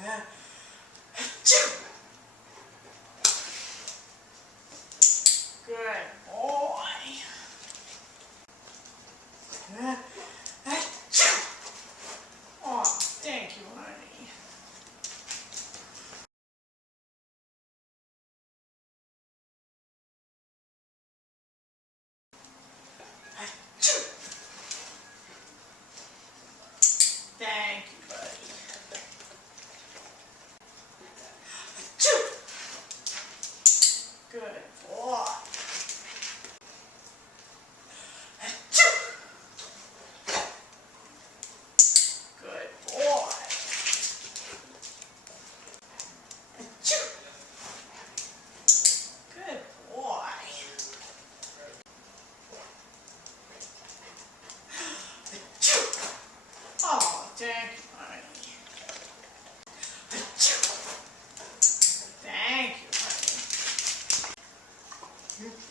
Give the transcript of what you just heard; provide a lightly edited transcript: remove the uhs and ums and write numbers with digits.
Good boy. Oh, thank you, honey. Thank you, buddy. Good boy. Good boy. Good boy. Oh, thank you, honey. Thank you, honey.